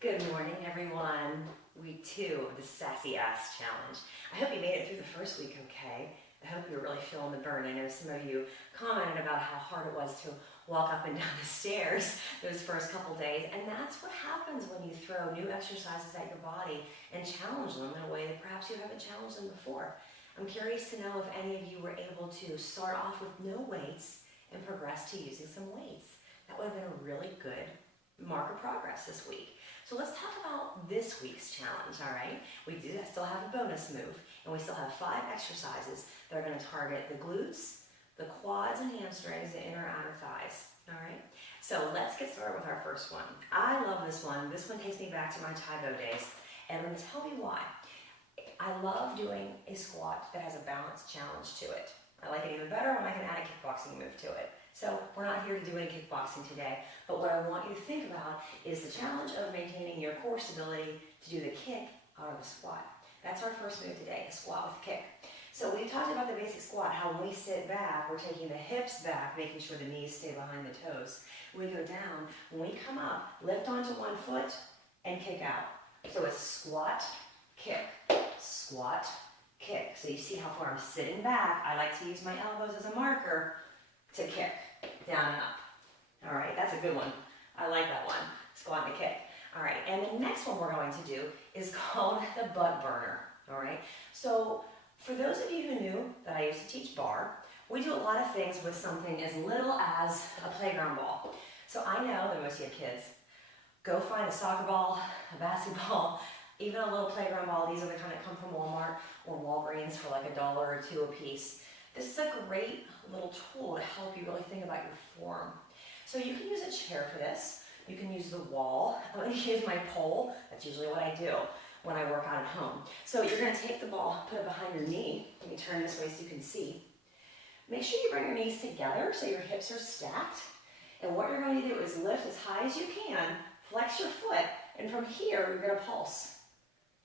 Good morning, everyone. Week 2 of the Sassy Ass Challenge. I hope you made it through the first week okay. I hope you're really feeling the burn. I know some of you commented about how hard it was to walk up and down the stairs those first couple days, and that's what happens when you throw new exercises at your body and challenge them in a way that perhaps you haven't challenged them before. I'm curious to know if any of you were able to start off with no weights and progress to using some weights. That would have been a really good mark of progress this week. So let's talk about this week's challenge, all right? We do still have a bonus move, and we still have 5 exercises that are going to target the glutes, the quads and hamstrings, the inner and outer thighs, all right? So let's get started with our first one. I love this one. This one takes me back to my Taibo days, and I'm going to tell you why. I love doing a squat that has a balance challenge to it. I like it even better when I can add a kickboxing move to it. So we're not here to do any kickboxing today, but what I want you to think about is the challenge of maintaining your core stability to do the kick out of a squat. That's our first move today, a squat with kick. So we talked about the basic squat, how when we sit back, we're taking the hips back, making sure the knees stay behind the toes. When we go down, when we come up, lift onto one foot and kick out. So it's squat, kick, squat, kick. So you see how far I'm sitting back. I like to use my elbows as a marker to kick down and up. All right, that's a good one. I like that one, squat and kick. All right, and the next one we're going to do is called the butt burner. All right, so for those of you who knew that I used to teach bar, we do a lot of things with something as little as a playground ball. So I know that most of you have kids. Go find a soccer ball, a basketball, even a little playground ball. These are the kind that come from Walmart or Walgreens for like $1 or $2 a piece. This is a great little tool to help you really think about your form. So you can use a chair for this. You can use the wall. I'm going to use my pole. That's usually what I do when I work out at home. So you're going to take the ball, put it behind your knee. Let me turn this way so you can see. Make sure you bring your knees together so your hips are stacked. And what you're going to do is lift as high as you can, flex your foot, and from here you're going to pulse.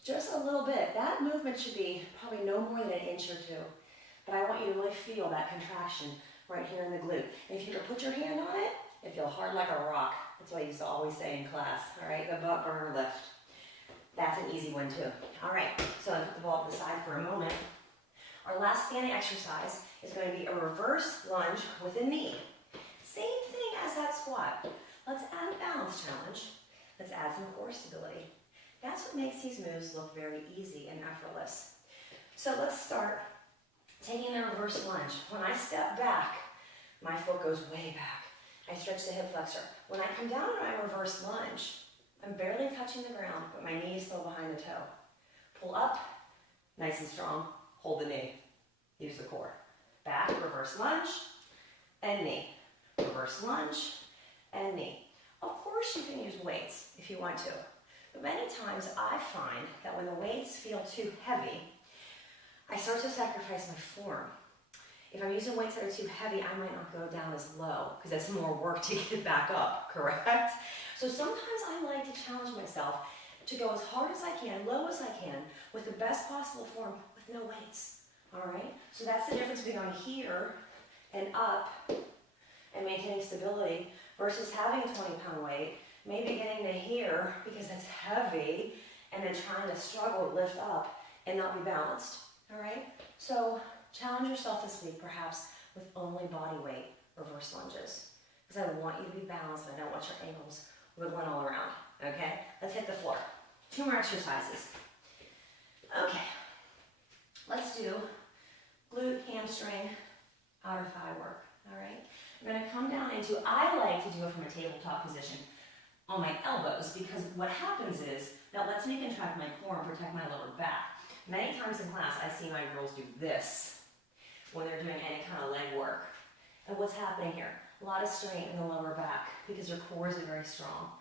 Just a little bit. That movement should be probably no more than an inch or 2. But I want you to really feel that contraction right here in the glute. And if you were to put your hand on it, it feels hard like a rock. That's what I used to always say in class. All right, the butt burner lift. That's an easy one too. All right, so I'm going to put the ball to the side for a moment. Our last standing exercise is going to be a reverse lunge with a knee. Same thing as that squat. Let's add a balance challenge. Let's add some core stability. That's what makes these moves look very easy and effortless. So let's start taking the reverse lunge. When I step back, my foot goes way back. I stretch the hip flexor. When I come down in my reverse lunge, I'm barely touching the ground, but my knee is still behind the toe. Pull up, nice and strong, hold the knee. Use the core. Back, reverse lunge, and knee. Reverse lunge, and knee. Of course you can use weights if you want to, but many times I find that when the weights feel too heavy, I start to sacrifice my form. If I'm using weights that are too heavy, I might not go down as low because that's more work to get back up, correct? So sometimes I like to challenge myself to go as hard as I can, low as I can, with the best possible form with no weights, all right? So that's the difference between going here and up and maintaining stability versus having a 20-pound weight, maybe getting to here because it's heavy, and then trying to struggle to lift up and not be balanced. All right, so challenge yourself this week perhaps with only body weight reverse lunges because I want you to be balanced and I don't want your ankles wiggling all around, okay? Let's hit the floor. 2 more exercises. Okay, let's do glute, hamstring, outer thigh work, all right? I'm gonna come down into, I like to do it from a tabletop position on my elbows because what happens is, that lets me contract my core and protect my lower back. Many times in class, I see my girls do this when they're doing any kind of leg work. And what's happening here? A lot of strain in the lower back because your core is very strong.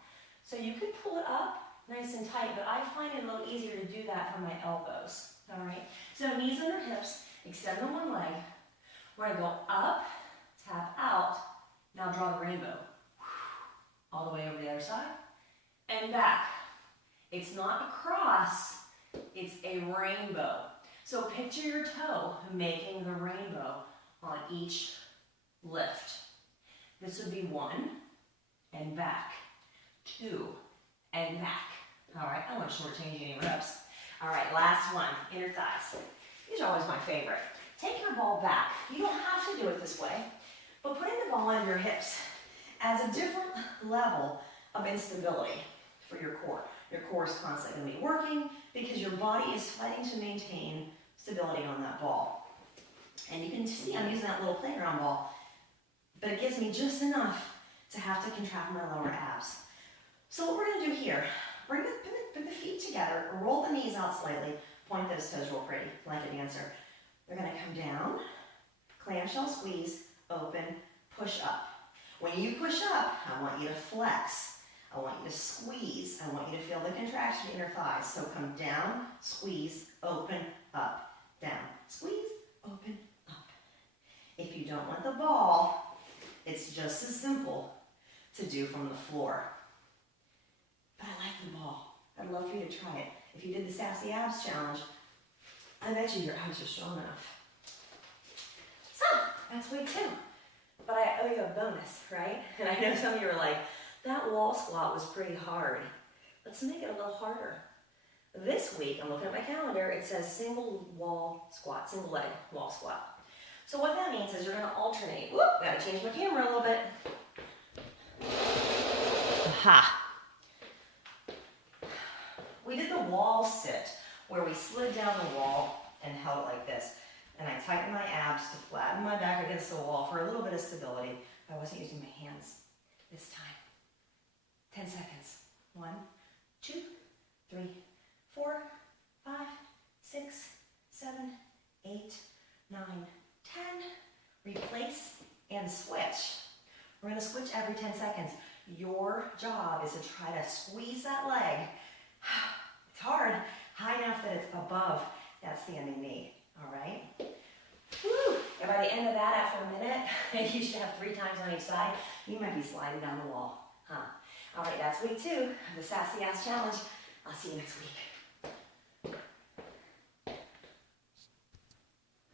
So you could pull it up nice and tight, but I find it a little easier to do that from my elbows, all right? So knees under hips, extend on one leg. We're gonna go up, tap out, now draw the rainbow. All the way over the other side, and back. It's not across, it's a rainbow. So picture your toe making the rainbow on each lift. This would be 1 and back, 2 and back. All right, I don't want to shortchange any reps. All right, last one, inner thighs. These are always my favorite. Take your ball back. You don't have to do it this way, but putting the ball under your hips adds a different level of instability for your core. Your core is constantly going to be working because your body is fighting to maintain stability on that ball. And you can see I'm using that little playground ball, but it gives me just enough to have to contract my lower abs. So what we're going to do here, put the feet together, roll the knees out slightly, point those toes real pretty, like a dancer. We're going to come down, clamshell squeeze, open, push up. When you push up, I want you to flex. I want you to squeeze. I want you to feel the contraction in your thighs. So come down, squeeze, open, up, down. Squeeze, open, up. If you don't want the ball, it's just as simple to do from the floor. But I like the ball. I'd love for you to try it. If you did the Sassy Abs Challenge, I bet you your abs are strong enough. So, that's week 2. But I owe you a bonus, right? And I know some of you are like, that wall squat was pretty hard. Let's make it a little harder. This week, I'm looking at my calendar, it says single wall squat, single leg wall squat. So what that means is you're gonna alternate. Whoop, gotta change my camera a little bit. Aha. We did the wall sit, where we slid down the wall and held it like this. And I tightened my abs to flatten my back against the wall for a little bit of stability. I wasn't using my hands this time. 10 seconds. 1, 2, 3, 4, 5, 6, 7, 8, 9, 10. Replace and switch. We're going to switch every 10 seconds. Your job is to try to squeeze that leg. It's hard. High enough that it's above that standing knee. All right? Woo! And by the end of that, after a minute, you should have 3 times on each side. You might be sliding down the wall. Huh? All right, that's week 2 of the Sassy Ass Challenge. I'll see you next week.